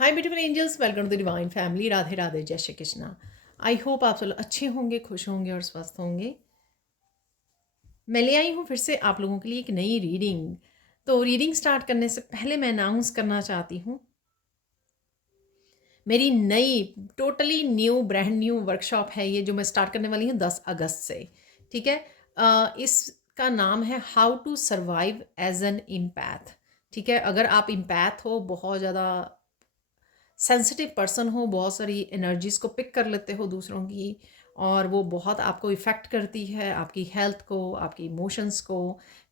Hi beautiful angels, welcome to the divine family. Radhe Radhe, जय Shri Krishna. I hope आप सब अच्छे होंगे, खुश होंगे और स्वस्थ होंगे। मैं ले आई हूँ फिर से आप लोगों के लिए एक नई रीडिंग। तो रीडिंग स्टार्ट करने से पहले मैं अनाउंस करना चाहती हूँ मेरी नई totally new brand new workshop है ये, जो मैं स्टार्ट करने वाली हूँ 10 अगस्त से। ठीक है। इसका नाम है how to survive as an empath. ठीक है। अगर आप इम्पैथ हो, बहुत ज़्यादा सेंसिटिव पर्सन हो, बहुत सारी एनर्जीज़ को पिक कर लेते हो दूसरों की, और वो बहुत आपको इफ़ेक्ट करती है, आपकी हेल्थ को, आपकी इमोशंस को।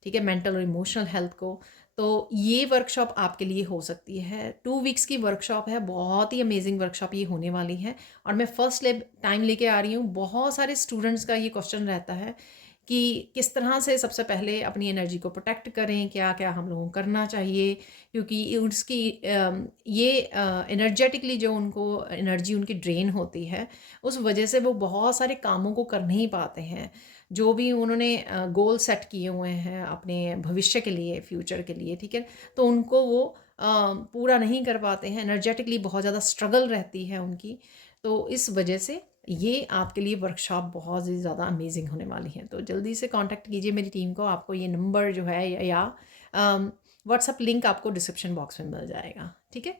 ठीक है। मेंटल और इमोशनल हेल्थ को। तो ये वर्कशॉप आपके लिए हो सकती है। 2 वीक्स की वर्कशॉप है, बहुत ही अमेजिंग वर्कशॉप ये होने वाली है। और मैं फर्स्ट टाइम लेके आ रही हूँ। बहुत सारे स्टूडेंट्स का ये क्वेश्चन रहता है कि किस तरह से सबसे पहले अपनी एनर्जी को प्रोटेक्ट करें, क्या क्या हम लोगों को करना चाहिए, क्योंकि उसकी ये एनर्जेटिकली जो उनको एनर्जी उनकी ड्रेन होती है, उस वजह से वो बहुत सारे कामों को कर नहीं पाते हैं, जो भी उन्होंने गोल सेट किए हुए हैं अपने भविष्य के लिए, फ्यूचर के लिए। ठीक है। तो उनको वो पूरा नहीं कर पाते हैं, एनर्जेटिकली बहुत ज़्यादा स्ट्रगल रहती है उनकी। तो इस वजह से ये आपके लिए वर्कशॉप बहुत ही ज़्यादा अमेजिंग होने वाली है। तो जल्दी से कांटेक्ट कीजिए मेरी टीम को। आपको ये नंबर जो है या व्हाट्सअप लिंक आपको डिस्क्रिप्शन बॉक्स में मिल जाएगा। ठीक है।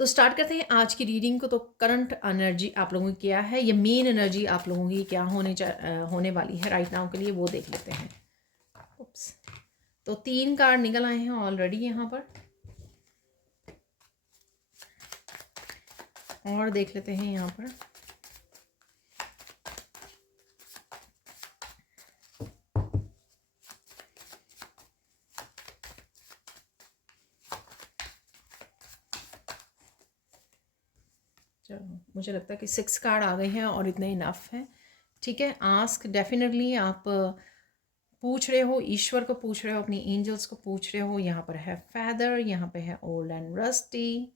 तो स्टार्ट करते हैं आज की रीडिंग को। तो करंट एनर्जी आप लोगों की क्या है, ये मेन एनर्जी आप लोगों की क्या होने वाली है राइट नाउ के लिए, वो देख लेते हैं। उप्स। तो 3 कार्ड निकल आए हैं ऑलरेडी यहाँ पर, और देख लेते हैं यहाँ पर। चलो, मुझे लगता है कि 6 कार्ड आ गए हैं और इतने इनफ है। ठीक है। आस्क डेफिनेटली आप पूछ रहे हो, ईश्वर को पूछ रहे हो, अपनी एंजल्स को पूछ रहे हो। यहाँ पर है फैदर, यहाँ पे है ओल्ड एंड रस्टी,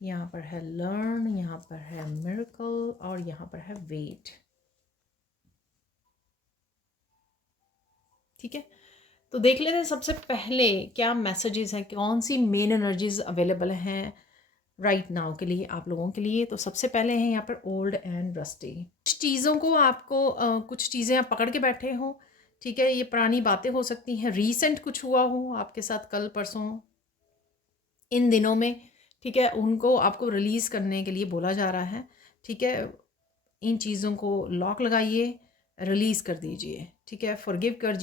यहाँ पर है लर्न, यहाँ पर है मिरेकल, और यहाँ पर है वेट। ठीक है। तो देख लेते हैं सबसे पहले क्या मैसेजेस हैं, कौन सी मेन एनर्जीज अवेलेबल हैं राइट नाउ के लिए आप लोगों के लिए। तो सबसे पहले है यहाँ पर ओल्ड एंड रस्टी। कुछ चीज़ों को आपको कुछ चीज़ें आप पकड़ के बैठे हो। ठीक है। ये पुरानी बातें हो सकती हैं, रीसेंट कुछ हुआ हो आपके साथ कल परसों, इन दिनों में। ठीक है। उनको आपको रिलीज़ करने के लिए बोला जा रहा है। ठीक है। इन चीज़ों को लॉक लगाइए, रिलीज़ कर दीजिए। ठीक है। फॉरगिव कर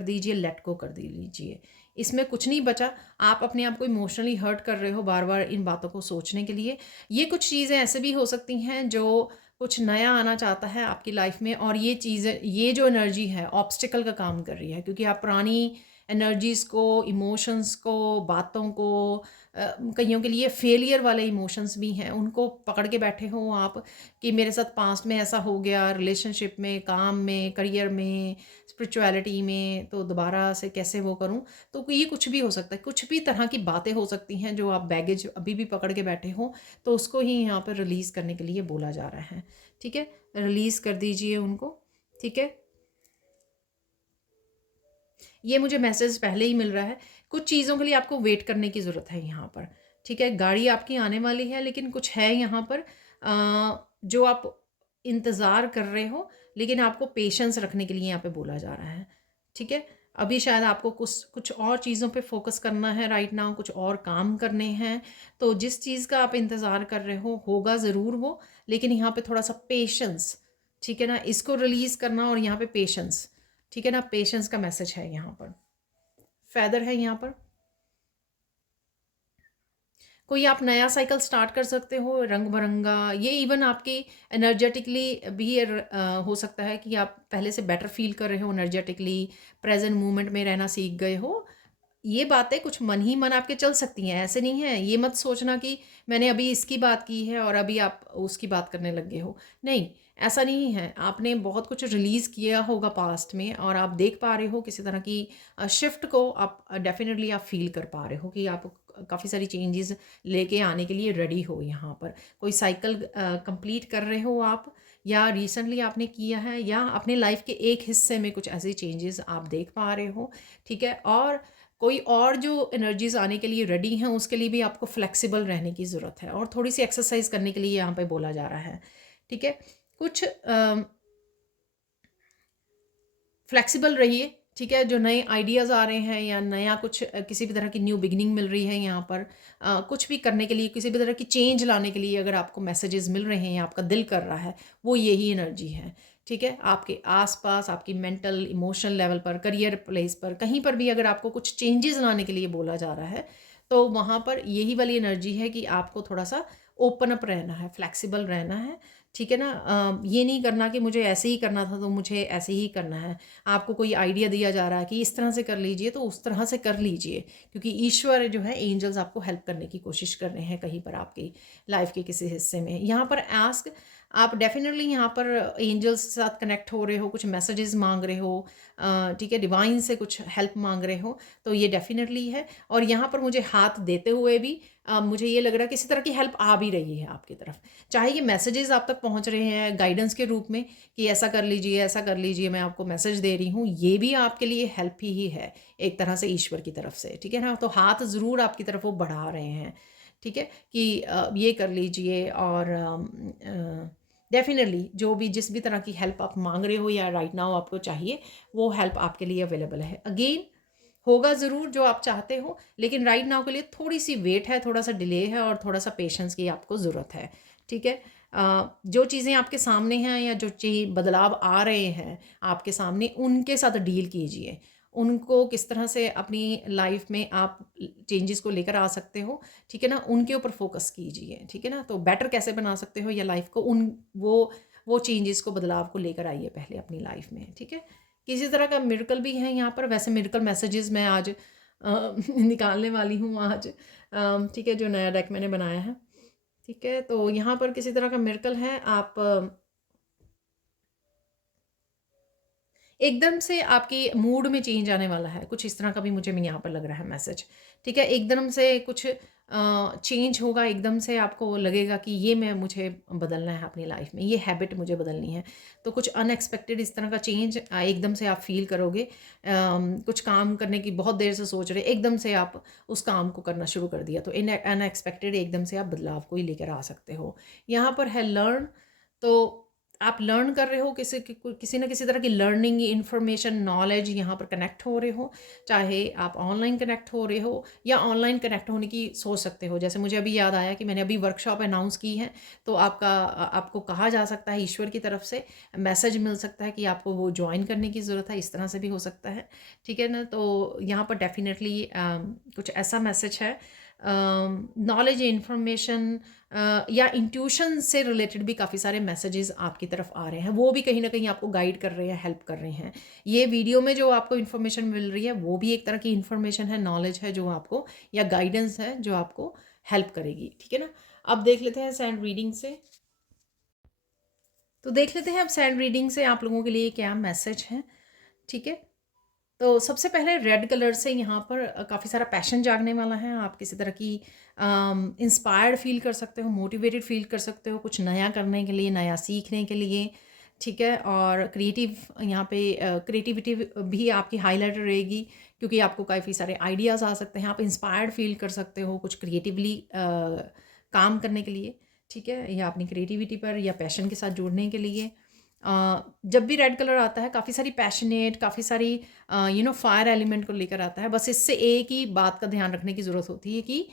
दीजिए, लेट गो कर दीजिए। इसमें कुछ नहीं बचा। आप अपने आप को इमोशनली हर्ट कर रहे हो बार बार इन बातों को सोचने के लिए। ये कुछ चीज़ें ऐसे भी हो सकती हैं जो कुछ नया आना चाहता है आपकी लाइफ में, और ये चीज़ें, ये जो एनर्जी है ऑब्स्टिकल का काम कर रही है, क्योंकि आप पुरानी एनर्जीज़ को, इमोशंस को, बातों को, कईयों के लिए फेलियर वाले इमोशंस भी हैं, उनको पकड़ के बैठे हो आप कि मेरे साथ पास्ट में ऐसा हो गया, रिलेशनशिप में, काम में, करियर में, स्पिरिचुअलिटी में, तो दोबारा से कैसे वो करूं। तो ये कुछ भी हो सकता है, कुछ भी तरह की बातें हो सकती हैं जो आप बैगेज अभी भी पकड़ के बैठे हो। तो उसको ही यहाँ पर रिलीज़ करने के लिए बोला जा रहा है। ठीक है। रिलीज़ कर दीजिए उनको। ठीक है। ये मुझे मैसेज पहले ही मिल रहा है। कुछ चीज़ों के लिए आपको वेट करने की ज़रूरत है यहाँ पर। ठीक है। गाड़ी आपकी आने वाली है, लेकिन कुछ है यहाँ पर जो आप इंतज़ार कर रहे हो, लेकिन आपको पेशेंस रखने के लिए यहाँ पे बोला जा रहा है। ठीक है। अभी शायद आपको कुछ कुछ और चीज़ों पे फोकस करना है राइट नाउ, कुछ और काम करने हैं। तो जिस चीज़ का आप इंतज़ार कर रहे हो, होगा ज़रूर वो, लेकिन यहाँ पे थोड़ा सा पेशेंस। ठीक है ना, इसको रिलीज़ करना, और यहाँ पे पेशेंस। ठीक है ना, पेशेंस का मैसेज है यहाँ पर। फेदर है यहाँ पर। कोई आप नया साइकिल स्टार्ट कर सकते हो, रंग बिरंगा। ये इवन आपकी एनर्जेटिकली भी हो सकता है कि आप पहले से बेटर फील कर रहे हो एनर्जेटिकली, प्रेजेंट मोमेंट में रहना सीख गए हो। ये बातें कुछ मन ही मन आपके चल सकती हैं, ऐसे नहीं है। ये मत सोचना कि मैंने अभी इसकी बात की है और अभी आप उसकी बात करने लग गए हो। नहीं, ऐसा नहीं है। आपने बहुत कुछ रिलीज़ किया होगा पास्ट में, और आप देख पा रहे हो किसी तरह की शिफ्ट को, आप डेफिनेटली आप फील कर पा रहे हो कि आप काफ़ी सारी चेंजेस लेके आने के लिए रेडी हो। यहाँ पर कोई साइकिल कंप्लीट कर रहे हो आप, या रिसेंटली आपने किया है, या अपने लाइफ के एक हिस्से में कुछ ऐसे चेंजेस आप देख पा रहे हो, ठीक है। और कोई और जो एनर्जीज आने के लिए रेडी हैं, उसके लिए भी आपको फ्लेक्सिबल रहने की ज़रूरत है, और थोड़ी सी एक्सरसाइज करने के लिए यहाँ पे बोला जा रहा है, ठीक है। कुछ फ्लेक्सिबल रहिए, ठीक है। जो नए आइडियाज़ आ रहे हैं, या नया कुछ किसी भी तरह की न्यू बिगिनिंग मिल रही है यहाँ पर, कुछ भी करने के लिए, किसी भी तरह की चेंज लाने के लिए अगर आपको मैसेजेस मिल रहे हैं या आपका दिल कर रहा है, वो यही एनर्जी है, ठीक है। आपके आसपास, आपकी मेंटल इमोशनल लेवल पर, करियर प्लेस पर, कहीं पर भी अगर आपको कुछ चेंजेस लाने के लिए बोला जा रहा है, तो वहाँ पर यही वाली एनर्जी है कि आपको थोड़ा सा ओपन अप रहना है, फ्लेक्सिबल रहना है, ठीक है ना। ये नहीं करना कि मुझे ऐसे ही करना था तो मुझे ऐसे ही करना है। आपको कोई आइडिया दिया जा रहा है कि इस तरह से कर लीजिए, तो उस तरह से कर लीजिए, क्योंकि ईश्वर जो है, एंजल्स आपको हेल्प करने की कोशिश कर रहे हैं कहीं पर आपकी लाइफ के किसी हिस्से में। यहाँ पर आस्क, आप डेफिनेटली यहाँ पर एंजल्स के साथ कनेक्ट हो रहे हो, कुछ मैसेजेस मांग रहे हो, ठीक है, डिवाइन से कुछ हेल्प मांग रहे हो, तो ये डेफिनेटली है। और यहाँ पर मुझे हाथ देते हुए भी मुझे ये लग रहा है किसी तरह की हेल्प आ भी रही है आपकी तरफ, चाहे ये मैसेजेस आप तक पहुँच रहे हैं गाइडेंस के रूप में कि ऐसा कर लीजिए, ऐसा कर लीजिए, मैं आपको मैसेज दे रही हूँ, ये भी आपके लिए हेल्प ही है एक तरह से ईश्वर की तरफ से, ठीक है ना। तो हाथ ज़रूर आपकी तरफ वो बढ़ा रहे हैं, ठीक है, कि ये कर लीजिए। और डेफिनेटली जो भी, जिस भी तरह की हेल्प आप मांग रहे हो या राइट नाउ आपको चाहिए, वो हेल्प आपके लिए अवेलेबल है। अगेन, होगा ज़रूर जो आप चाहते हो, लेकिन राइट नाउ के लिए थोड़ी सी वेट है, थोड़ा सा डिले है, और थोड़ा सा पेशेंस की आपको ज़रूरत है, ठीक है। जो चीज़ें आपके सामने हैं, या जो चीज़ बदलाव आ रहे हैं आपके सामने, उनके साथ डील कीजिए। उनको किस तरह से अपनी लाइफ में आप चेंजेस को लेकर आ सकते हो, ठीक है ना, उनके ऊपर फोकस कीजिए, ठीक है ना। तो बेटर कैसे बना सकते हो या लाइफ को, उन वो चेंजेस को, बदलाव को लेकर आइए पहले अपनी लाइफ में, ठीक है। किसी तरह का मिरेकल भी है यहाँ पर, वैसे मिरेकल मैसेजेस मैं आज निकालने वाली हूँ आज, ठीक है, जो नया डेक मैंने बनाया है, ठीक है। तो यहाँ पर किसी तरह का मिरेकल है, आप एकदम से आपकी मूड में चेंज आने वाला है, कुछ इस तरह का भी मुझे में यहाँ पर लग रहा है मैसेज, ठीक है। एकदम से कुछ चेंज होगा, एकदम से आपको लगेगा कि ये मुझे बदलना है अपनी लाइफ में, ये हैबिट मुझे बदलनी है। तो कुछ अनएक्सपेक्टेड इस तरह का चेंज एकदम से आप फील करोगे। कुछ काम करने की बहुत देर से सोच रहे, एकदम से आप उस काम को करना शुरू कर दिया, तो इन अनएक्सपेक्टेड एकदम से आप बदलाव को ही लेकर आ सकते हो। यहाँ पर है लर्न, तो आप लर्न कर रहे हो, किसी न किसी तरह की लर्निंग, इंफॉर्मेशन, नॉलेज यहाँ पर कनेक्ट हो रहे हो, चाहे आप ऑनलाइन कनेक्ट हो रहे हो या ऑनलाइन कनेक्ट होने की सोच सकते हो। जैसे मुझे अभी याद आया कि मैंने अभी वर्कशॉप अनाउंस की है, तो आपको कहा जा सकता है, ईश्वर की तरफ से मैसेज मिल सकता है कि आपको वो ज्वाइन करने की ज़रूरत है, इस तरह से भी हो सकता है, ठीक है ना। तो यहाँ पर डेफिनेटली कुछ ऐसा मैसेज है, नॉलेज, इन्फॉर्मेशन या इंट्यूशन से रिलेटेड भी काफ़ी सारे मैसेजेस आपकी तरफ आ रहे हैं, वो भी कहीं ना कहीं आपको गाइड कर रहे हैं, हेल्प कर रहे हैं। ये वीडियो में जो आपको इन्फॉर्मेशन मिल रही है, वो भी एक तरह की इन्फॉर्मेशन है, नॉलेज है जो आपको, या गाइडेंस है जो आपको हेल्प करेगी, ठीक है ना। अब देख लेते हैं सैंड रीडिंग से, तो देख लेते हैं अब सैंड रीडिंग से आप लोगों के लिए क्या मैसेज है, ठीक है। तो सबसे पहले रेड कलर से यहाँ पर काफ़ी सारा पैशन जागने वाला है, आप किसी तरह की इंस्पायर्ड फील कर सकते हो, मोटिवेटेड फील कर सकते हो, कुछ नया करने के लिए, नया सीखने के लिए, ठीक है। और क्रिएटिव, यहाँ पे क्रिएटिविटी भी आपकी हाईलाइट रहेगी, क्योंकि आपको काफ़ी सारे आइडियाज़ आ सकते हैं, आप इंस्पायर्ड फील कर सकते हो कुछ क्रिएटिवली काम करने के लिए, ठीक है, या अपनी क्रिएटिविटी पर या पैशन के साथ जुड़ने के लिए। जब भी रेड कलर आता है, काफ़ी सारी पैशनेट, काफ़ी सारी फायर एलिमेंट को लेकर आता है। बस इससे एक ही बात का ध्यान रखने की ज़रूरत होती है कि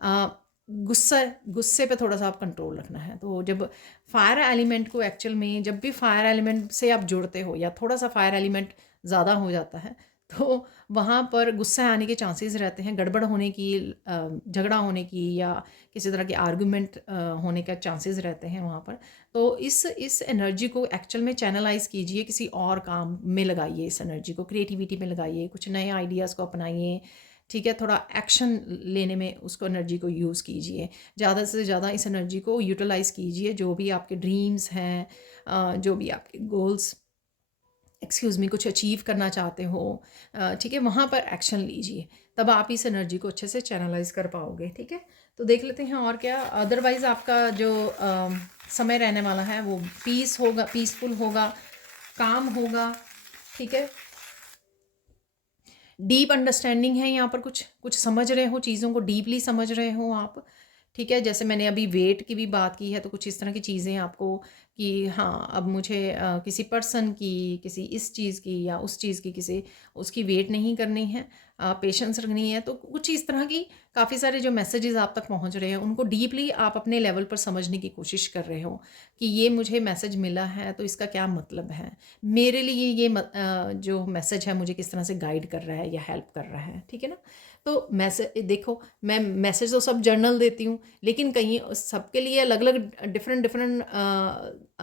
अ, गुस्से पे थोड़ा सा आप कंट्रोल रखना है। तो जब फायर एलिमेंट को, एक्चुअल में जब भी फायर एलिमेंट से आप जुड़ते हो या थोड़ा सा फायर एलिमेंट ज़्यादा हो जाता है, तो वहाँ पर गुस्सा आने के चांसेस रहते हैं, गड़बड़ होने की, झगड़ा होने की, या किसी तरह के आर्गुमेंट होने का चांसेस रहते हैं वहाँ पर। तो इस एनर्जी को एक्चुअल में चैनलाइज कीजिए, किसी और काम में लगाइए, इस एनर्जी को क्रिएटिविटी में लगाइए, कुछ नए आइडियाज़ को अपनाइए, ठीक है। थोड़ा एक्शन लेने में उसको, एनर्जी को यूज़ कीजिए, ज़्यादा से ज़्यादा इस एनर्जी को यूटिलाइज़ कीजिए। जो भी आपके ड्रीम्स हैं, जो भी आपके गोल्स, एक्सक्यूज़ मी, कुछ अचीव करना चाहते हो, ठीक है, वहाँ पर एक्शन लीजिए, तब आप इस एनर्जी को अच्छे से चैनलाइज कर पाओगे। ठीक है, तो देख लेते हैं और क्या। अदरवाइज़ आपका जो समय रहने वाला है वो पीस होगा, पीसफुल होगा, काम होगा। ठीक है, डीप अंडरस्टैंडिंग है यहाँ पर, कुछ कुछ समझ रहे हो, चीज़ों को डीपली समझ रहे हो आप। ठीक है, जैसे मैंने अभी वेट की भी बात की है, तो कुछ इस तरह की चीज़ें आपको कि हाँ, अब मुझे किसी पर्सन की, किसी इस चीज़ की या उस चीज़ की, किसी उसकी वेट नहीं करनी है, पेशेंस रखनी है। तो कुछ इस तरह की काफ़ी सारे जो मैसेजेस आप तक पहुंच रहे हैं, उनको डीपली आप अपने लेवल पर समझने की कोशिश कर रहे हो कि ये मुझे मैसेज मिला है तो इसका क्या मतलब है, मेरे लिए ये जो मैसेज है मुझे किस तरह से गाइड कर रहा है या हेल्प कर रहा है। ठीक है ना, तो मैसेज देखो, मैं मैसेज तो सब जर्नल देती हूँ, लेकिन कहीं सबके लिए अलग अलग डिफरेंट डिफरेंट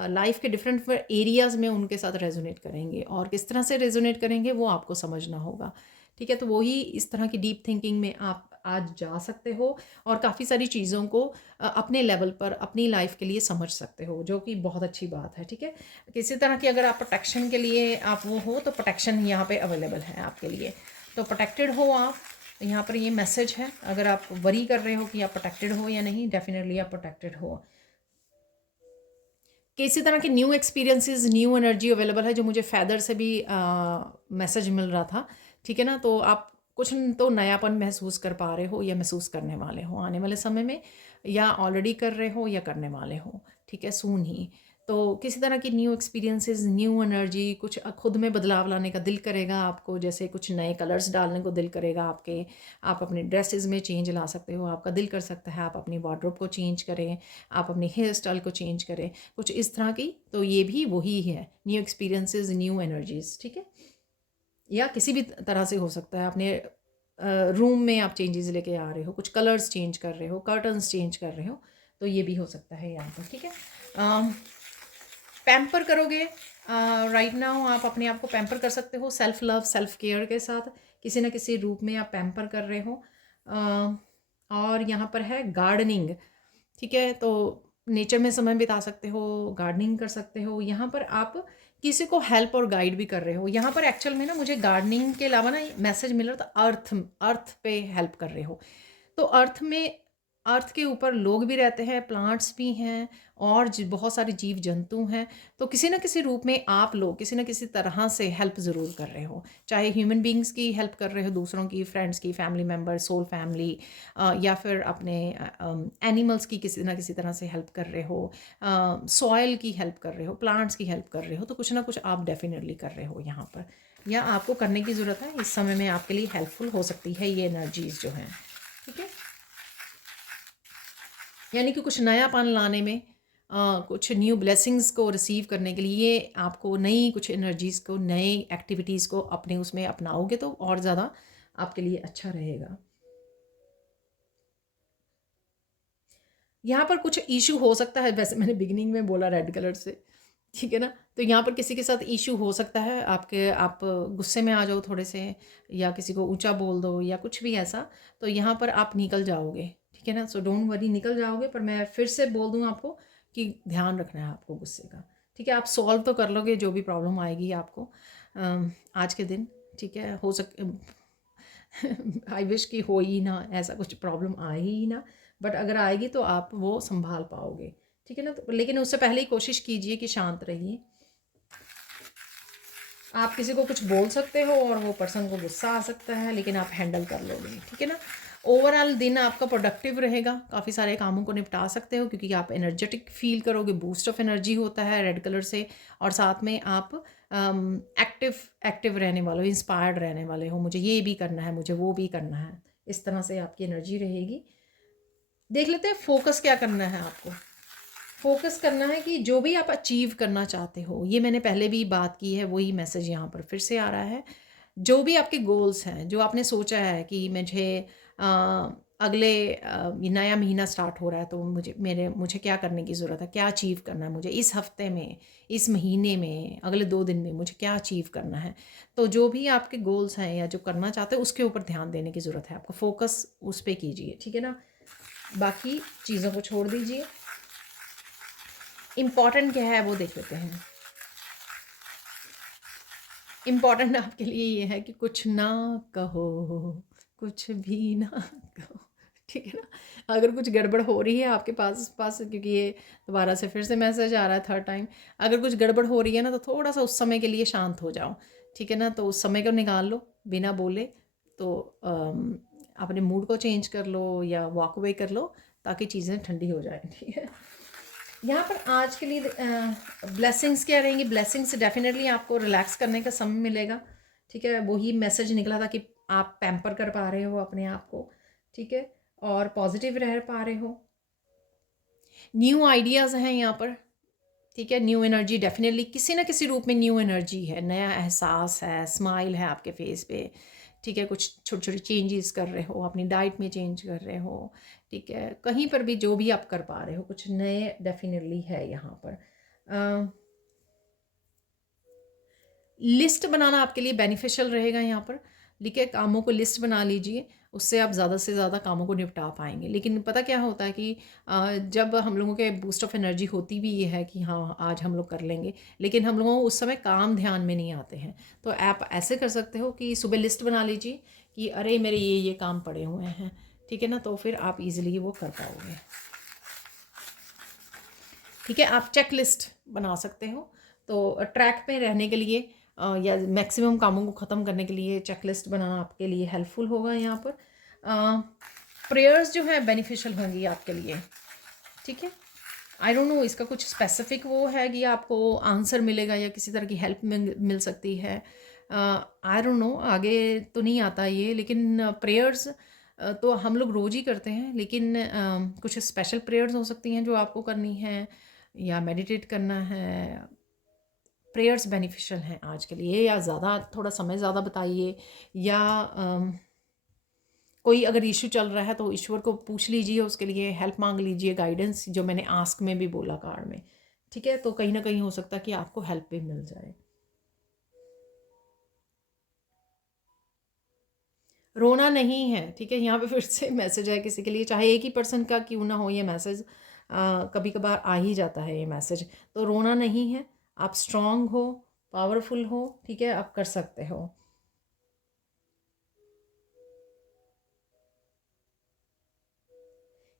लाइफ के डिफरेंट एरियाज़ में उनके साथ रेजोनेट करेंगे, और किस तरह से रेजोनेट करेंगे वो आपको समझना होगा। ठीक है, तो वही इस तरह की डीप थिंकिंग में आप आज जा सकते हो और काफ़ी सारी चीज़ों को अपने लेवल पर अपनी लाइफ के लिए समझ सकते हो, जो कि बहुत अच्छी बात है। ठीक है, किसी तरह की अगर आप प्रोटेक्शन के लिए आप वो हो, तो प्रोटेक्शन यहाँ पे अवेलेबल है आपके लिए, तो प्रोटेक्टेड हो आप। यहाँ पर ये मैसेज है, अगर आप वरी कर रहे हो कि आप प्रोटेक्टेड हो या नहीं, डेफिनेटली आप प्रोटेक्टेड हो। किसी तरह के new experiences, new energy available है, जो मुझे फैदर से भी मैसेज मिल रहा था। ठीक है ना, तो आप कुछ तो नयापन महसूस कर पा रहे हो या महसूस करने वाले हो आने वाले समय में, या ऑलरेडी कर रहे हो या करने वाले हो। ठीक है, सून ही। तो किसी तरह की न्यू एक्सपीरियंसेस, न्यू एनर्जी, कुछ खुद में बदलाव लाने का दिल करेगा आपको, जैसे कुछ नए कलर्स डालने को दिल करेगा आपके, आप अपने ड्रेसेस में चेंज ला सकते हो, आपका दिल कर सकता है आप अपनी वार्डरोब को चेंज करें, आप अपनी हेयर स्टाइल को चेंज करें, कुछ इस तरह की। तो ये भी वही है, न्यू एक्सपीरियंसेस, न्यू एनर्जीज। ठीक है, या किसी भी तरह से हो सकता है, अपने रूम में आप चेंजेस लेके आ रहे हो, कुछ कलर्स चेंज कर रहे हो, कर्टन्स चेंज कर रहे हो, तो ये भी हो सकता है यहाँ पर। ठीक है, पैम्पर करोगे, राइट नाउ आप अपने आप को पैम्पर कर सकते हो, सेल्फ लव, सेल्फ केयर के साथ किसी ना किसी रूप में आप पैम्पर कर रहे हो। और यहाँ पर है गार्डनिंग। ठीक है, तो नेचर में समय बिता सकते हो, गार्डनिंग कर सकते हो, यहाँ पर आप किसी को हेल्प और गाइड भी कर रहे हो। यहाँ पर एक्चुअल में ना मुझे गार्डनिंग के अलावा ना मैसेज मिल रहा था, अर्थ, अर्थ पे हेल्प कर रहे हो। तो अर्थ में, अर्थ के ऊपर लोग भी रहते हैं, प्लांट्स भी हैं, और बहुत सारे जीव जंतु हैं। तो किसी ना किसी रूप में आप लोग किसी ना किसी तरह से हेल्प ज़रूर कर रहे हो, चाहे ह्यूमन बींग्स की हेल्प कर रहे हो, दूसरों की, फ्रेंड्स की, फैमिली मेम्बर, सोल फैमिली, या फिर अपने एनिमल्स की किसी ना किसी तरह से हेल्प कर रहे हो, सॉयल की हेल्प कर रहे हो, प्लांट्स की हेल्प कर रहे हो। तो कुछ ना कुछ आप डेफिनेटली कर रहे हो यहाँ पर, या आपको करने की ज़रूरत है, इस समय में आपके लिए हेल्पफुल हो सकती है ये एनर्जीज जो हैं। ठीक है, यानी कि कुछ नयापन लाने में, कुछ न्यू ब्लेसिंग्स को रिसीव करने के लिए आपको नई कुछ एनर्जीज़ को, नई एक्टिविटीज़ को अपने उसमें अपनाओगे तो और ज़्यादा आपके लिए अच्छा रहेगा। यहाँ पर कुछ इशू हो सकता है, वैसे मैंने बिगिनिंग में बोला रेड कलर से। ठीक है ना, तो यहाँ पर किसी के साथ इशू हो सकता है, आपके आप गुस्से में आ जाओ थोड़े से, या किसी को ऊंचा बोल दो या कुछ भी ऐसा, तो यहाँ पर आप निकल जाओगे। ठीक है ना, सो डोंट वरी, निकल जाओगे। पर मैं फिर से बोल दूँ आपको कि ध्यान रखना है आपको गुस्से का। ठीक है, आप सॉल्व तो कर लोगे जो भी प्रॉब्लम आएगी आपको आज के दिन। ठीक है, हो सक आई विश कि हो ही ना, ऐसा कुछ प्रॉब्लम आए ही ना, बट अगर आएगी तो आप वो संभाल पाओगे। ठीक है ना, तो लेकिन उससे पहले ही कोशिश कीजिए कि शांत रहिए। आप किसी को कुछ बोल सकते हो और वो पर्सन को गुस्सा आ सकता है, लेकिन आप हैंडल कर लोगे। ठीक है ना, ओवरऑल दिन आपका प्रोडक्टिव रहेगा, काफ़ी सारे कामों को निपटा सकते हो, क्योंकि आप एनर्जेटिक फील करोगे, बूस्ट ऑफ एनर्जी होता है रेड कलर से, और साथ में आप एक्टिव एक्टिव रहने वाले हो, इंस्पायर्ड रहने वाले हो, मुझे ये भी करना है, मुझे वो भी करना है, इस तरह से आपकी एनर्जी रहेगी। देख लेते हैं फोकस क्या करना है आपको। फोकस करना है कि जो भी आप अचीव करना चाहते हो, ये मैंने पहले भी बात की है, वही मैसेज यहाँ पर फिर से आ रहा है। जो भी आपके गोल्स हैं, जो आपने सोचा है कि मुझे अगले ये नया महीना स्टार्ट हो रहा है, तो मुझे क्या करने की ज़रूरत है, क्या अचीव करना है मुझे इस हफ्ते में, इस महीने में, अगले 2 दिन में मुझे क्या अचीव करना है। तो जो भी आपके गोल्स हैं या जो करना चाहते हो, उसके ऊपर ध्यान देने की ज़रूरत है आपको, फोकस उस पर कीजिए। ठीक है ना, बाकी चीज़ों को छोड़ दीजिए। इम्पॉर्टेंट क्या है वो देख लेते हैं। इम्पॉर्टेंट आपके लिए ये है कि कुछ ना कहो, कुछ भी ना कहो, ठीक है ना। अगर कुछ गड़बड़ हो रही है आपके पास पास क्योंकि ये दोबारा से फिर से मैसेज आ रहा है थर्ड टाइम, अगर कुछ गड़बड़ हो रही है ना तो थोड़ा सा उस समय के लिए शांत हो जाओ, ठीक है ना। तो उस समय को निकाल लो बिना बोले, तो अपने मूड को चेंज कर लो या वॉक अवे कर लो ताकि चीज़ें ठंडी हो जाए, ठीक है। यहाँ पर आज के लिए ब्लेसिंग्स क्या रहेंगी? ब्लेसिंग्स डेफिनेटली आपको रिलैक्स करने का समय मिलेगा, ठीक है। वही मैसेज निकला था कि आप पैम्पर कर पा रहे हो अपने आप को, ठीक है, और पॉजिटिव रह पा रहे हो। न्यू आइडियाज़ हैं यहाँ पर, ठीक है। न्यू एनर्जी डेफिनेटली किसी ना किसी रूप में न्यू एनर्जी है, नया एहसास है, स्माइल है आपके फेस पे, ठीक है। कुछ छोटे छोटे चेंजेस कर रहे हो, अपनी डाइट में चेंज कर रहे हो, ठीक है। कहीं पर भी जो भी आप कर पा रहे हो कुछ नए डेफिनेटली है यहाँ पर। लिस्ट बनाना आपके लिए बेनिफिशियल रहेगा यहाँ पर, लिखे कामों को लिस्ट बना लीजिए, उससे आप ज़्यादा से ज़्यादा कामों को निपटा पाएंगे। लेकिन पता क्या होता है कि जब हम लोगों के बूस्ट ऑफ एनर्जी होती भी ये है कि हाँ आज हम लोग कर लेंगे, लेकिन हम लोगों को उस समय काम ध्यान में नहीं आते हैं। तो आप ऐसे कर सकते हो कि सुबह लिस्ट बना लीजिए कि अरे मेरे ये काम पड़े हुए हैं, ठीक है ना, तो फिर आप इजीली वो कर पाओगे, ठीक है। आप चेक लिस्ट बना सकते हो, तो ट्रैक पे रहने के लिए या मैक्सिमम कामों को ख़त्म करने के लिए चेक लिस्ट बनाना आपके लिए हेल्पफुल होगा यहाँ पर। प्रेयर्स जो है बेनिफिशियल होंगी आपके लिए, ठीक है। आई डोंट नो इसका कुछ स्पेसिफिक वो है कि आपको आंसर मिलेगा या किसी तरह की हेल्प मिल सकती है, आई डोंट नो, आगे तो नहीं आता ये। लेकिन प्रेयर्स तो हम लोग रोज़ ही करते हैं, लेकिन कुछ स्पेशल प्रेयर्स हो सकती हैं जो आपको करनी है या मेडिटेट करना है। प्रेयर्स बेनिफिशियल हैं आज के लिए, या ज़्यादा थोड़ा समय ज़्यादा बताइए, या कोई अगर इशू चल रहा है तो ईश्वर को पूछ लीजिए, उसके लिए हेल्प मांग लीजिए, गाइडेंस जो मैंने आस्क में भी बोला कार्ड में, ठीक है। तो कहीं ना कहीं हो सकता है कि आपको हेल्प भी मिल जाए। रोना नहीं है, ठीक है। यहाँ पे फिर से मैसेज है किसी के लिए, चाहे एक ही पर्सन का क्यों ना हो ये मैसेज, कभी कभार आ ही जाता है ये मैसेज। तो रोना नहीं है, आप स्ट्रांग हो, पावरफुल हो, ठीक है, आप कर सकते हो।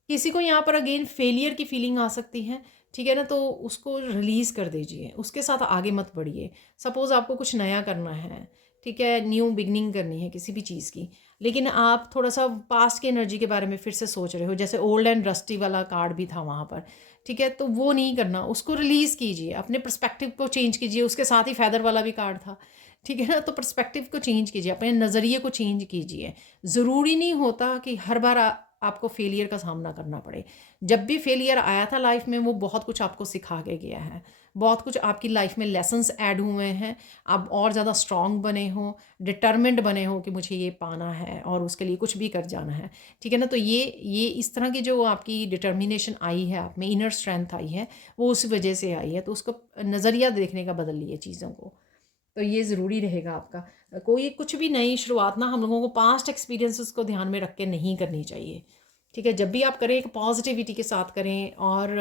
किसी को यहाँ पर अगेन फेलियर की फीलिंग आ सकती है, ठीक है ना, तो उसको रिलीज़ कर दीजिए, उसके साथ आगे मत बढ़िए। सपोज़ आपको कुछ नया करना है, ठीक है, न्यू बिगनिंग करनी है किसी भी चीज़ की, लेकिन आप थोड़ा सा पास्ट की एनर्जी के बारे में फिर से सोच रहे हो, जैसे ओल्ड एंड रस्टी वाला कार्ड भी था वहाँ पर, ठीक है। तो वो नहीं करना, उसको रिलीज़ कीजिए, अपने पर्सपेक्टिव को चेंज कीजिए। उसके साथ ही फैदर वाला भी कार्ड था, ठीक है ना। तो पर्सपेक्टिव को चेंज कीजिए, अपने नज़रिए को चेंज कीजिए। ज़रूरी नहीं होता कि हर बार आपको फेलियर का सामना करना पड़े। जब भी फेलियर आया था लाइफ में वो बहुत कुछ आपको सिखा के गया है, बहुत कुछ आपकी लाइफ में लेसन्स ऐड हुए हैं। आप और ज़्यादा स्ट्रॉन्ग बने हो, डिटर्मिन्ड बने हो कि मुझे ये पाना है और उसके लिए कुछ भी कर जाना है, ठीक है ना। तो ये इस तरह की जो आपकी डिटर्मिनेशन आई है, आप में इनर स्ट्रेंथ आई है, वो उस वजह से आई है। तो उसको नज़रिया देखने का बदल लिए चीज़ों को, तो ये ज़रूरी रहेगा आपका। कोई कुछ भी नई शुरुआत ना हम लोगों को पास्ट एक्सपीरियंसेस को ध्यान में रख के नहीं करनी चाहिए, ठीक है। जब भी आप करें एक पॉजिटिविटी के साथ करें। और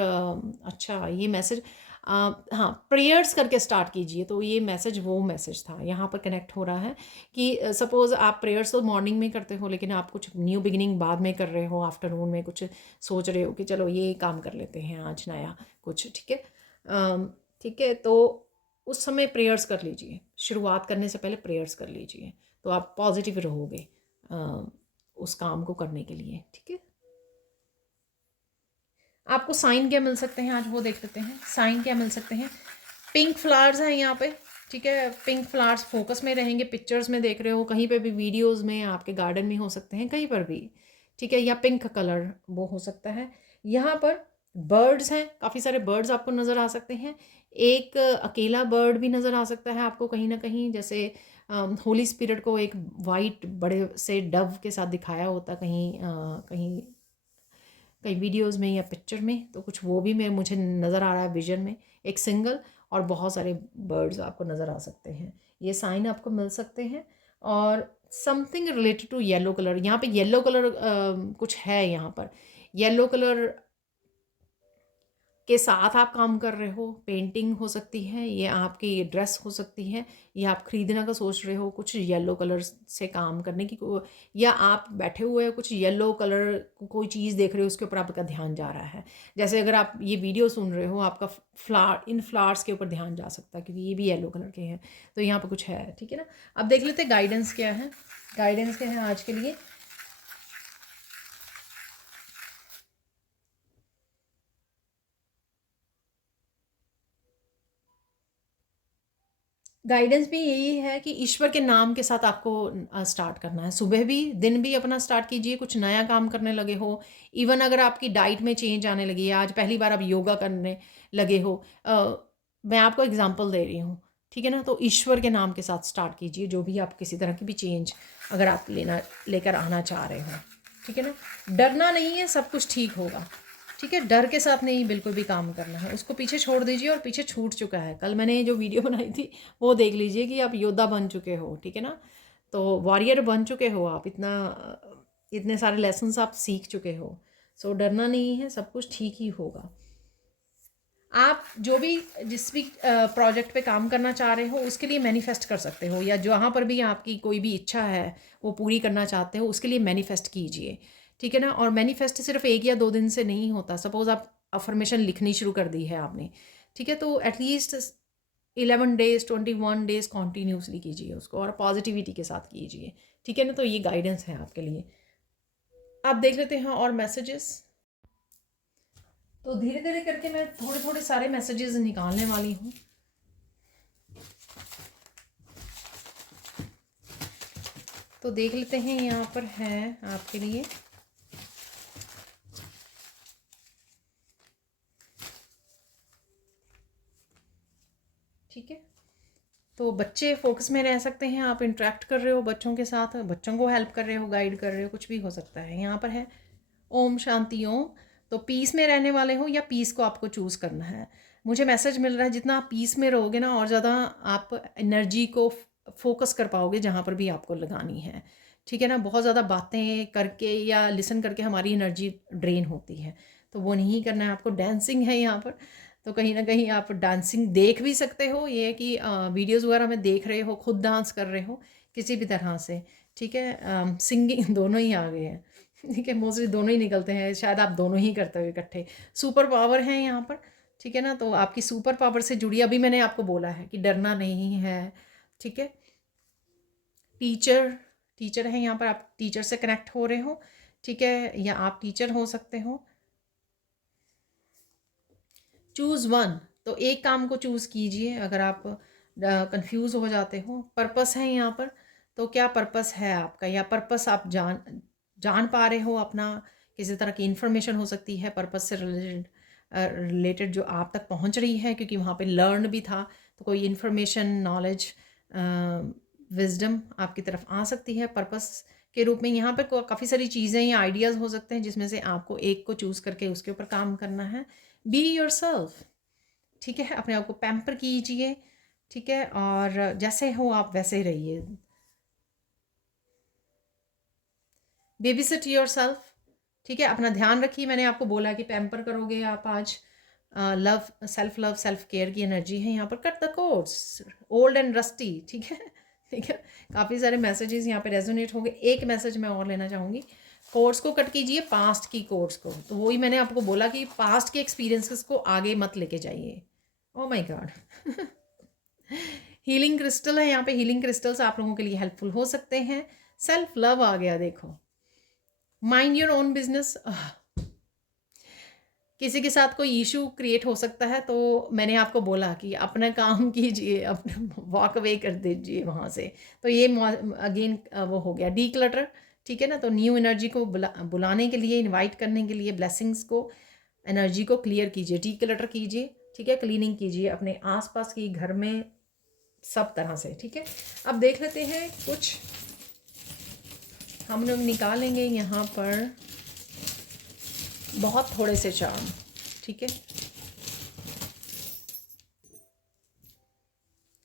अच्छा ये मैसेज, हाँ, प्रेयर्स करके स्टार्ट कीजिए। तो ये मैसेज वो मैसेज था यहाँ पर कनेक्ट हो रहा है कि सपोज़ आप प्रेयर्स तो मॉर्निंग में करते हो, लेकिन आप कुछ न्यू बिगिनिंग बाद में कर रहे हो, आफ्टरनून में कुछ सोच रहे हो कि चलो ये काम कर लेते हैं आज नया कुछ, ठीक है। ठीक है, तो उस समय प्रेयर्स कर लीजिए, शुरुआत करने से पहले प्रेयर्स कर लीजिए, तो आप पॉजिटिव रहोगे उस काम को करने के लिए, ठीक है। आपको साइन क्या मिल सकते हैं आज वो देख लेते हैं। साइन क्या मिल सकते हैं? पिंक फ्लावर्स हैं यहाँ पे, ठीक है। पिंक फ्लावर्स फोकस में रहेंगे, पिक्चर्स में देख रहे हो, कहीं पे भी, वीडियोस में, आपके गार्डन में हो सकते हैं, कहीं पर भी, ठीक है। या पिंक कलर वो हो सकता है। यहाँ पर बर्ड्स हैं, काफ़ी सारे बर्ड्स आपको नज़र आ सकते हैं। एक अकेला बर्ड भी नज़र आ सकता है आपको कहीं ना कहीं, जैसे होली स्पिरिट को एक वाइट बड़े से डव के साथ दिखाया होता कहीं कहीं कई वीडियोस में या पिक्चर में, तो कुछ वो भी मैं मुझे नज़र आ रहा है विजन में, एक सिंगल और बहुत सारे बर्ड्स आपको नज़र आ सकते हैं। ये साइन आपको मिल सकते हैं। और something related to yellow colour, यहाँ पे येलो कलर कुछ है यहाँ पर। येलो कलर के साथ आप काम कर रहे हो, पेंटिंग हो सकती है, ये आपकी ड्रेस हो सकती है, या आप खरीदने का सोच रहे हो कुछ येलो कलर से काम करने की या आप बैठे हुए हो कुछ येलो कलर कोई चीज़ देख रहे हो उसके ऊपर आपका ध्यान जा रहा है। जैसे अगर आप ये वीडियो सुन रहे हो आपका इन फ्लावर्स के ऊपर ध्यान जा सकता है क्योंकि ये भी येलो कलर के हैं, तो यहाँ पर कुछ है, ठीक है ना। अब देख लेते हैं गाइडेंस क्या है। गाइडेंस क्या है आज के लिए। गाइडेंस भी यही है कि ईश्वर के नाम के साथ आपको स्टार्ट करना है। सुबह भी दिन भी अपना स्टार्ट कीजिए, कुछ नया काम करने लगे हो। इवन अगर आपकी डाइट में चेंज आने लगी है, आज पहली बार आप योगा करने लगे हो, मैं आपको एग्जांपल दे रही हूँ, ठीक है ना। तो ईश्वर के नाम के साथ स्टार्ट कीजिए, जो भी आप किसी तरह की भी चेंज अगर आप लेकर आना चाह रहे हो, ठीक है ना। डरना नहीं है, सब कुछ ठीक होगा, ठीक है। डर के साथ नहीं बिल्कुल भी काम करना है, उसको पीछे छोड़ दीजिए और पीछे छूट चुका है। कल मैंने जो वीडियो बनाई थी वो देख लीजिए कि आप योद्धा बन चुके हो, ठीक है ना। तो वॉरियर बन चुके हो आप, इतने सारे लेसन्स आप सीख चुके हो। सो डरना नहीं है, सब कुछ ठीक ही होगा। आप जो भी जिस भी प्रोजेक्ट पे काम करना चाह रहे हो उसके लिए मैनिफेस्ट कर सकते हो, या जहाँ पर भी आपकी कोई भी इच्छा है वो पूरी करना चाहते हो उसके लिए मैनिफेस्ट कीजिए, ठीक है ना। और मैनिफेस्ट सिर्फ 1 या 2 दिन से नहीं होता। सपोज़ आप अफर्मेशन लिखनी शुरू कर दी है आपने, ठीक है, तो एटलीस्ट 11 डेज 21 डेज कॉन्टीन्यूसली कीजिए उसको, और पॉजिटिविटी के साथ कीजिए, ठीक है ना। तो ये गाइडेंस है आपके लिए। आप देख लेते हैं और मैसेजेस। तो धीरे धीरे करके मैं थोड़े थोड़े सारे मैसेजेस निकालने वाली हूँ। तो देख लेते हैं, यहाँ पर है आपके लिए। ठीक है, तो बच्चे फोकस में रह सकते हैं, आप इंटरेक्ट कर रहे हो बच्चों के साथ, बच्चों को हेल्प कर रहे हो, गाइड कर रहे हो, कुछ भी हो सकता है। यहाँ पर है ओम शांति ओम। तो पीस में रहने वाले हो या पीस को आपको चूज़ करना है। मुझे मैसेज मिल रहा है जितना आप पीस में रहोगे ना, और ज़्यादा आप एनर्जी को फोकस कर पाओगे जहाँ पर भी आपको लगानी है, ठीक है ना। बहुत ज़्यादा बातें करके या लिसन करके हमारी एनर्जी ड्रेन होती है, तो वो नहीं करना है आपको। डांसिंग है यहाँ पर, तो कहीं ना कहीं आप डांसिंग देख भी सकते हो, ये कि वीडियोज़ वगैरह में देख रहे हो, खुद डांस कर रहे हो किसी भी तरह से, ठीक है। सिंगिंग दोनों ही आ गए हैं, ठीक है, मोस्टली दोनों ही निकलते हैं, शायद आप दोनों ही करते हो इकट्ठे। सुपर पावर है यहाँ पर, ठीक है ना। तो आपकी सुपर पावर से जुड़ी, अभी मैंने आपको बोला है कि डरना नहीं है, ठीक है। टीचर, टीचर है यहाँ पर, आप टीचर से कनेक्ट हो रहे हो, ठीक है, या आप टीचर हो सकते हो। चूज़ वन, तो एक काम को चूज़ कीजिए अगर आप कंफ्यूज हो जाते हो। पर्पस है यहाँ पर, तो क्या पर्पस है आपका, या पर्पस आप जान पा रहे हो अपना, किसी तरह की इंफॉर्मेशन हो सकती है पर्पस से रिलेटेड जो आप तक पहुँच रही है, क्योंकि वहाँ पे लर्न भी था, तो कोई इन्फॉर्मेशन, नॉलेज, विजडम आपकी तरफ आ सकती है पर्पस के रूप में। यहाँ पे काफ़ी सारी चीज़ें या आइडियाज़ हो सकते हैं जिसमें से आपको एक को चूज़ करके उसके ऊपर काम करना है। बी योर सेल्फ, ठीक है, अपने आप को पैम्पर कीजिए, ठीक है, और जैसे हो आप वैसे रहिए। बेबी सिट योर सेल्फ, ठीक है, अपना ध्यान रखिए। मैंने आपको बोला कि पैम्पर करोगे आप आज। लव, सेल्फ केयर की एनर्जी है यहाँ पर। Cut the course old and rusty, ठीक है, ठीक है। काफ़ी सारे मैसेजेस यहाँ पे रेजोनेट हो गए। एक मैसेज मैं और लेना चाहूँगी, कोर्स को कट कीजिए, पास्ट की कोर्स को। तो वही मैंने आपको बोला कि पास्ट के एक्सपीरियंसेस को आगे मत लेके जाइए। Oh my God. Healing crystal है यहाँ पे, हीलिंग क्रिस्टल्स आप लोगों के लिए हेल्पफुल हो सकते हैं। सेल्फ लव आ गया, देखो, माइंड योर ओन बिजनेस। किसी के साथ कोई इशू क्रिएट हो सकता है, तो मैंने आपको बोला कि अपना काम कीजिए, अपना वॉक अवे कर दीजिए वहाँ से। तो ये अगेन वो हो गया डी क्लटर, ठीक है ना। तो न्यू एनर्जी को बुलाने के लिए, इनवाइट करने के लिए, ब्लेसिंग्स को, एनर्जी को क्लियर कीजिए, डी क्लटर कीजिए, ठीक है, क्लीनिंग कीजिए अपने आसपास की, घर में, सब तरह से, ठीक है। अब देख लेते हैं कुछ हम लोग निकालेंगे यहाँ पर बहुत थोड़े से चार्म, ठीक है।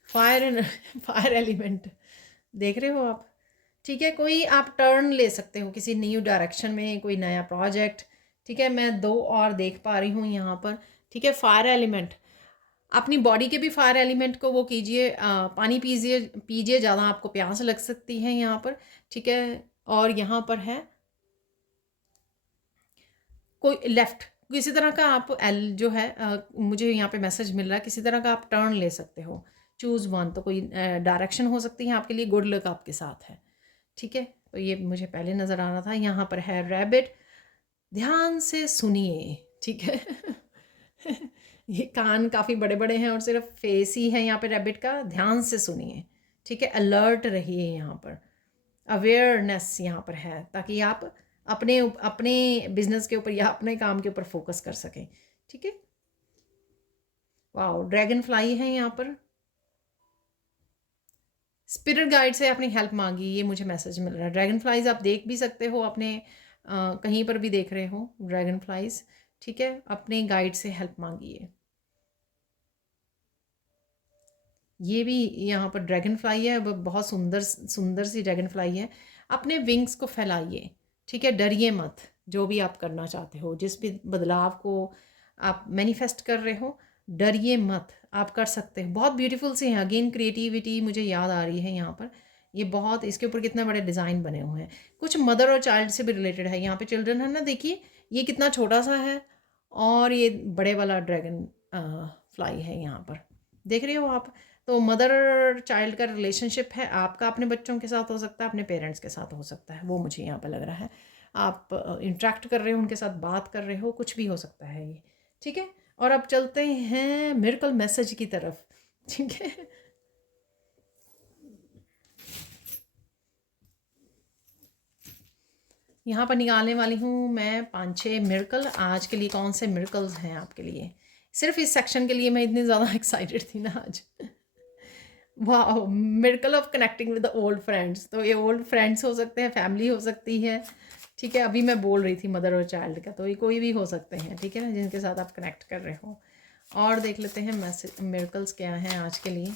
फायर एलिमेंट देख रहे हो आप, ठीक है। कोई आप टर्न ले सकते हो किसी न्यू डायरेक्शन में, कोई नया प्रोजेक्ट, ठीक है। मैं 2 और देख पा रही हूँ यहाँ पर, ठीक है। फायर एलिमेंट, अपनी बॉडी के भी फायर एलिमेंट को वो कीजिए, पानी पीजिए पीजिए, ज़्यादा आपको प्यास लग सकती है यहाँ पर, ठीक है। और यहाँ पर है कोई लेफ़्ट, किसी तरह का आप एल जो है मुझे यहाँ पे मैसेज मिल रहा है, किसी तरह का आप टर्न ले सकते हो, चूज़ वन, तो कोई डायरेक्शन हो सकती है आपके लिए, गुड लक आपके साथ है, ठीक है। तो ये मुझे पहले नज़र आ रहा था। यहाँ पर है रैबिट, ध्यान से सुनिए, ठीक है। ये कान काफ़ी बड़े बड़े हैं और सिर्फ फेस ही है यहाँ पे रैबिट का, ध्यान से सुनिए, ठीक है। अलर्ट रहिए, यहाँ पर अवेयरनेस यहाँ पर है, ताकि आप अपने अपने बिजनेस के ऊपर या अपने काम के ऊपर फोकस कर सकें, ठीक है। वाओ, ड्रैगन फ्लाई है यहाँ पर, स्पिरिट गाइड से अपनी हेल्प मांगी, ये मुझे मैसेज मिल रहा है। ड्रैगन फ्लाइज आप देख भी सकते हो अपने कहीं पर भी देख रहे हो ड्रैगन फ्लाइज, ठीक है। अपने गाइड से हेल्प मांगिए। ये भी यहाँ पर ड्रैगन फ्लाई है, बहुत सुंदर सुंदर सी ड्रैगन फ्लाई है। अपने विंग्स को फैलाइए, ठीक है। डरिए मत, जो भी आप करना चाहते हो, जिस भी बदलाव को आप मैनिफेस्ट कर रहे हो, डरिए मत, आप कर सकते हो। बहुत ब्यूटीफुल सी हैं, अगेन क्रिएटिविटी मुझे याद आ रही है यहाँ पर। ये बहुत, इसके ऊपर कितने बड़े डिज़ाइन बने हुए हैं, कुछ मदर और चाइल्ड से भी रिलेटेड है। यहाँ पे चिल्ड्रन है ना, देखिए ये कितना छोटा सा है, और ये बड़े वाला ड्रैगन फ्लाई है यहाँ पर, देख रहे हो आप। तो मदर चाइल्ड का रिलेशनशिप है, आपका अपने बच्चों के साथ हो सकता है, अपने पेरेंट्स के साथ हो सकता है, वो मुझे यहाँ पे लग रहा है। आप इंटरेक्ट कर रहे हो, उनके साथ बात कर रहे हो, कुछ भी हो सकता है ये, ठीक है। और अब चलते हैं मिरेकल मैसेज की तरफ, ठीक है। यहाँ पर निकालने वाली हूँ मैं 5-6 मिरेकल। आज के लिए कौन से मिरेकल्स हैं आपके लिए, सिर्फ इस सेक्शन के लिए मैं इतनी ज़्यादा एक्साइटेड थी ना आज। वाह, miracle of connecting with the old friends, तो ये ओल्ड फ्रेंड्स हो सकते हैं, फैमिली हो सकती है, ठीक है। अभी मैं बोल रही थी मदर और चाइल्ड का, तो ये कोई भी हो सकते हैं, ठीक है ना, जिनके साथ आप कनेक्ट कर रहे हो। और देख लेते हैं मैसेज मिरेकल्स क्या हैं आज के लिए।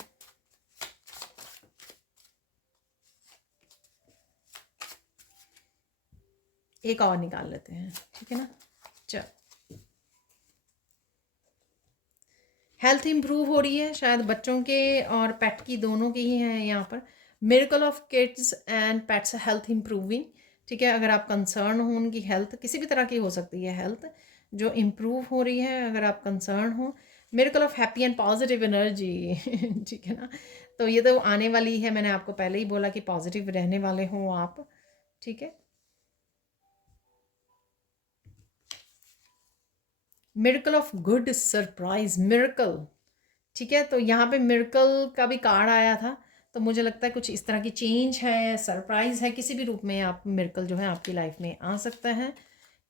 एक और निकाल लेते हैं, ठीक है ना। चल, हेल्थ इंप्रूव हो रही है, शायद बच्चों के और पेट की, दोनों की ही है यहाँ पर। Miracle of kids and pets health improving, ठीक है। अगर आप कंसर्न हो उनकी हेल्थ, किसी भी तरह की हो सकती है हेल्थ जो इम्प्रूव हो रही है, अगर आप कंसर्न हो। Miracle of happy and positive energy, ठीक है ना। तो ये तो आने वाली है, मैंने आपको पहले ही बोला कि पॉजिटिव रहने वाले हो आप, ठीक है। Miracle of good surprise, miracle, ठीक है। तो यहाँ पे मिरेकल का भी कार्ड आया था, तो मुझे लगता है कुछ इस तरह की चेंज है, सरप्राइज है, किसी भी रूप में आप मिरेकल जो है आपकी लाइफ में आ सकता है,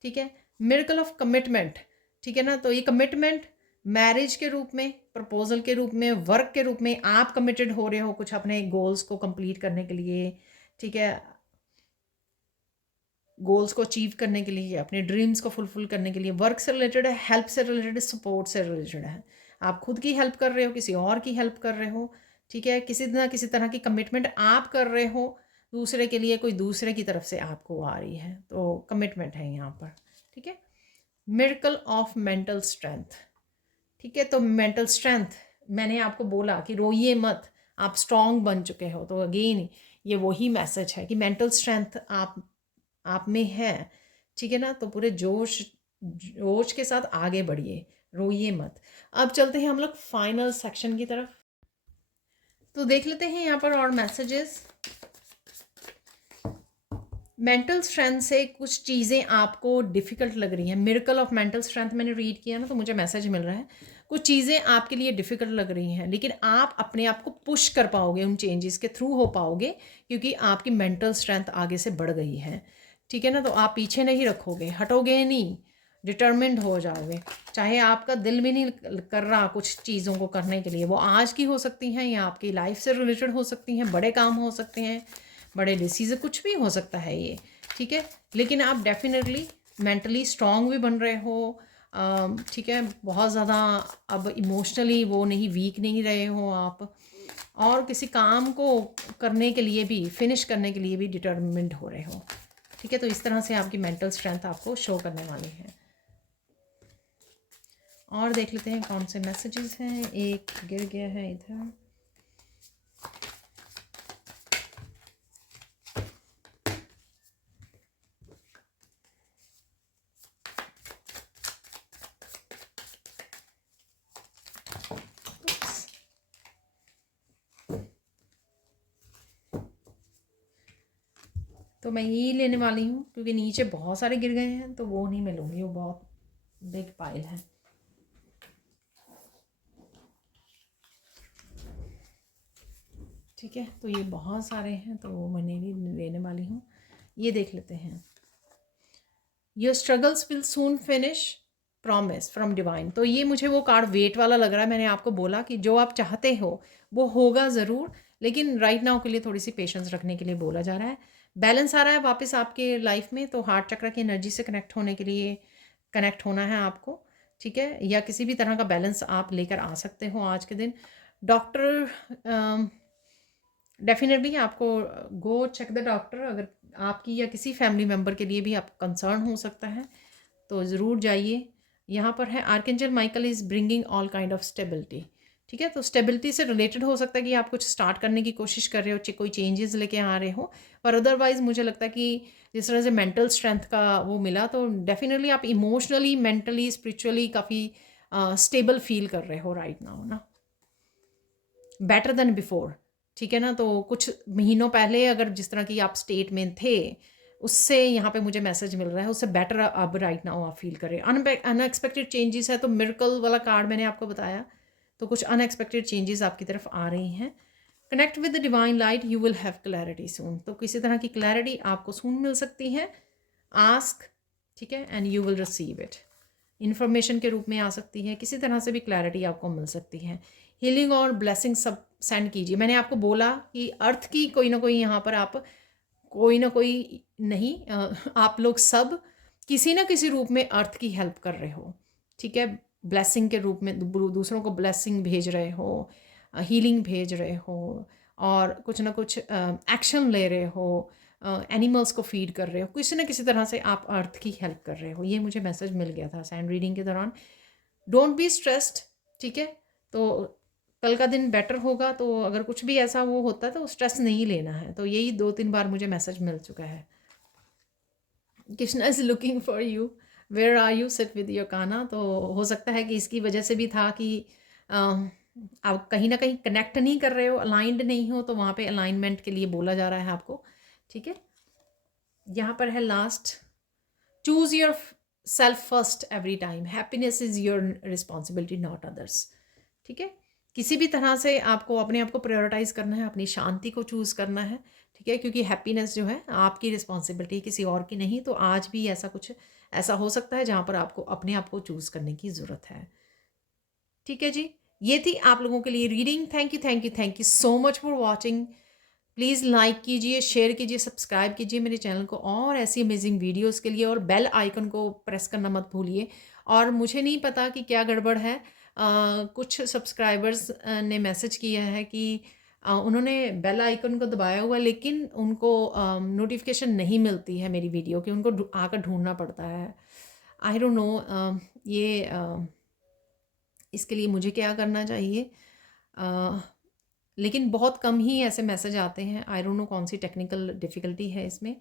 ठीक है। मिरेकल ऑफ कमिटमेंट, ठीक है ना। तो ये कमिटमेंट मैरिज के रूप में, प्रपोजल के रूप में, वर्क के रूप में, आप कमिटेड हो रहे हो कुछ अपने गोल्स को कंप्लीट करने के लिए, ठीक है। गोल्स को अचीव करने के लिए, अपने ड्रीम्स को फुलफिल करने के लिए, वर्क से रिलेटेड है, हेल्प से रिलेटेड है, सपोर्ट से रिलेटेड है। आप खुद की हेल्प कर रहे हो, किसी और की हेल्प कर रहे हो, ठीक है। किसी ना किसी तरह की कमिटमेंट आप कर रहे हो दूसरे के लिए, कोई दूसरे की तरफ से आपको आ रही है, तो कमिटमेंट है यहाँ पर, ठीक है। मिरेकल ऑफ मेंटल स्ट्रेंथ, ठीक है। तो मेंटल स्ट्रेंथ, मैंने आपको बोला कि रोइए मत, आप स्ट्रांग बन चुके हो, तो अगेन ये वही मैसेज है कि मेंटल स्ट्रेंथ आप में है, ठीक है ना। तो पूरे जोश जोश के साथ आगे बढ़िए, रोइए मत। अब चलते हैं हम लोग फाइनल सेक्शन की तरफ, तो देख लेते हैं यहाँ पर और मैसेजेस। मेंटल स्ट्रेंथ से कुछ चीज़ें आपको डिफ़िकल्ट लग रही हैं, मिरेकल ऑफ मेंटल स्ट्रेंथ मैंने रीड किया ना, तो मुझे मैसेज मिल रहा है कुछ चीज़ें आपके लिए डिफ़िकल्ट लग रही हैं, लेकिन आप अपने आप को पुश कर पाओगे, उन चेंजेस के थ्रू हो पाओगे, क्योंकि आपकी मेंटल स्ट्रेंथ आगे से बढ़ गई है, ठीक है ना। तो आप पीछे नहीं रखोगे, हटोगे नहीं, डिटर्मिन्ड हो जाओगे। चाहे आपका दिल भी नहीं कर रहा कुछ चीज़ों को करने के लिए, वो आज की हो सकती हैं या आपकी लाइफ से रिलेटेड हो सकती हैं, बड़े काम हो सकते हैं, बड़े डिसीज़, कुछ भी हो सकता है ये, ठीक है। लेकिन आप डेफिनेटली मेंटली स्ट्रांग भी बन रहे हो, ठीक है। बहुत ज़्यादा अब इमोशनली वो नहीं, वीक नहीं रहे हो आप, और किसी काम को करने के लिए भी, फिनिश करने के लिए भी डिटर्मिन्ड हो रहे हो, ठीक है। तो इस तरह से आपकी मेंटल स्ट्रेंथ आपको शो करने वाली है। और देख लेते हैं कौन से मैसेजेस हैं। एक गिर गया है इधर। तो मैं यही लेने वाली हूँ क्योंकि नीचे बहुत सारे गिर गए हैं, तो वो नहीं मैं लूँगी, वो बहुत बिग पाइल है। ठीक है, तो ये बहुत सारे हैं, तो वो मैं नहीं लेने वाली हूँ। ये देख लेते हैं। Your struggles will soon finish, promise from divine. तो ये मुझे वो कार्ड वेट वाला लग रहा है। मैंने आपको बोला कि जो आप चाहते हो वो होगा ज़रूर, लेकिन राइट नाउ के लिए थोड़ी सी पेशेंस रखने के लिए बोला जा रहा है। बैलेंस आ रहा है वापस आपके लाइफ में, तो हार्ट चक्र की एनर्जी से कनेक्ट होने के लिए कनेक्ट होना है आपको। ठीक है, या किसी भी तरह का बैलेंस आप लेकर आ सकते हो आज के दिन। डॉक्टर डेफिनेटली आपको गो चेक द डॉक्टर। अगर आपकी या किसी फैमिली मेम्बर के लिए भी आप कंसर्न हो सकता है तो ज़रूर जाइए। यहाँ पर है archangel Michael is bringing all kind of stability. ठीक है, तो स्टेबिलिटी से रिलेटेड हो सकता है कि आप कुछ स्टार्ट करने की कोशिश कर रहे हो, कोई चेंजेस लेके आ रहे हो, पर अदरवाइज़ मुझे लगता है कि जिस तरह से मेंटल स्ट्रेंथ का वो मिला, तो डेफिनेटली आप इमोशनली, मेंटली, स्पिरिचुअली काफ़ी स्टेबल फील कर रहे हो राइट नाउ ना, बेटर देन बिफोर। ठीक है ना, तो कुछ महीनों पहले अगर जिस तरह की आप स्टेट में थे, उससे यहाँ पे मुझे मैसेज मिल रहा है, उससे बेटर अब राइट नाउ आप फील करें। अनएक्सपेक्टेड चेंजेस है, तो मिरेकल वाला कार्ड मैंने आपको बताया, तो कुछ अनएक्सपेक्टेड चेंजेस आपकी तरफ आ रही हैं। Connect with the divine light, you will have clarity soon. तो किसी तरह की क्लैरिटी आपको सून मिल सकती है। आस्क, ठीक है, and you will receive it. Information के रूप में आ सकती है, किसी तरह से भी क्लैरिटी आपको मिल सकती है। हीलिंग और ब्लेसिंग सब सेंड कीजिए। मैंने आपको बोला कि अर्थ की कोई ना कोई यहाँ पर आप कोई ना कोई नहीं, आप लोग सब किसी ना किसी रूप में अर्थ की हेल्प कर रहे हो। ठीक है, ब्लेसिंग के रूप में दूसरों को ब्लेसिंग भेज रहे हो, हीलिंग भेज रहे हो, और कुछ ना कुछ एक्शन ले रहे हो, एनिमल्स को फीड कर रहे हो, किसी ना किसी तरह से आप अर्थ की हेल्प कर रहे हो। ये मुझे मैसेज मिल गया था सैंड रीडिंग के दौरान। Don't be stressed. ठीक है, तो कल का दिन बेटर होगा, तो अगर कुछ भी ऐसा वो होता है तो स्ट्रेस नहीं लेना है। तो यही 2-3 बार मुझे मैसेज मिल चुका है। Krishna is looking for you, where are you, sit with your Kanha. तो हो सकता है कि इसकी वजह से भी था कि आप कहीं ना कहीं कनेक्ट नहीं कर रहे हो, अलाइंड नहीं हो, तो वहाँ पे अलाइनमेंट के लिए बोला जा रहा है आपको। ठीक है, यहाँ पर है last, choose your self first every time, happiness is your responsibility not others. ठीक है, किसी भी तरह से आपको अपने आप को प्रायोरिटाइज करना है, अपनी शांति को चूज़ करना है। ठीक है, क्योंकि हैप्पीनेस जो है आपकी रिस्पॉन्सिबिलिटी, किसी और की नहीं। तो आज भी ऐसा कुछ ऐसा हो सकता है जहाँ पर आपको अपने आप को चूज़ करने की ज़रूरत है। ठीक है जी, ये थी आप लोगों के लिए reading. Thank you, thank you, thank you so much for watching. Please like कीजिए, शेयर कीजिए, सब्सक्राइब कीजिए मेरे चैनल को और ऐसी अमेजिंग वीडियोस के लिए, और बेल आइकन को प्रेस करना मत भूलिए। और मुझे नहीं पता कि क्या गड़बड़ है, कुछ सब्सक्राइबर्स ने मैसेज किया है कि उन्होंने बेल आइकन को दबाया हुआ, लेकिन उनको नोटिफिकेशन नहीं मिलती है मेरी वीडियो की, उनको आकर ढूंढना पड़ता है। आई डोंट नो ये इसके लिए मुझे क्या करना चाहिए, लेकिन बहुत कम ही ऐसे मैसेज आते हैं। आई डोंट नो कौन सी टेक्निकल डिफ़िकल्टी है इसमें।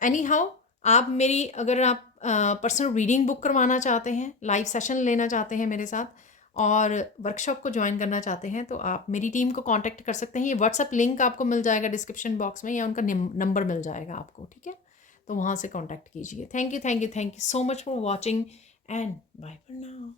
एनी हाउ, आप मेरी अगर आप पर्सनल रीडिंग बुक करवाना चाहते हैं, लाइव सेशन लेना चाहते हैं मेरे साथ, और वर्कशॉप को ज्वाइन करना चाहते हैं, तो आप मेरी टीम को कांटेक्ट कर सकते हैं। ये व्हाट्सअप लिंक आपको मिल जाएगा डिस्क्रिप्शन बॉक्स में, या उनका नंबर मिल जाएगा आपको। ठीक है, तो वहाँ से कांटेक्ट कीजिए। Thank you, thank you, thank you so much for watching, and bye for now.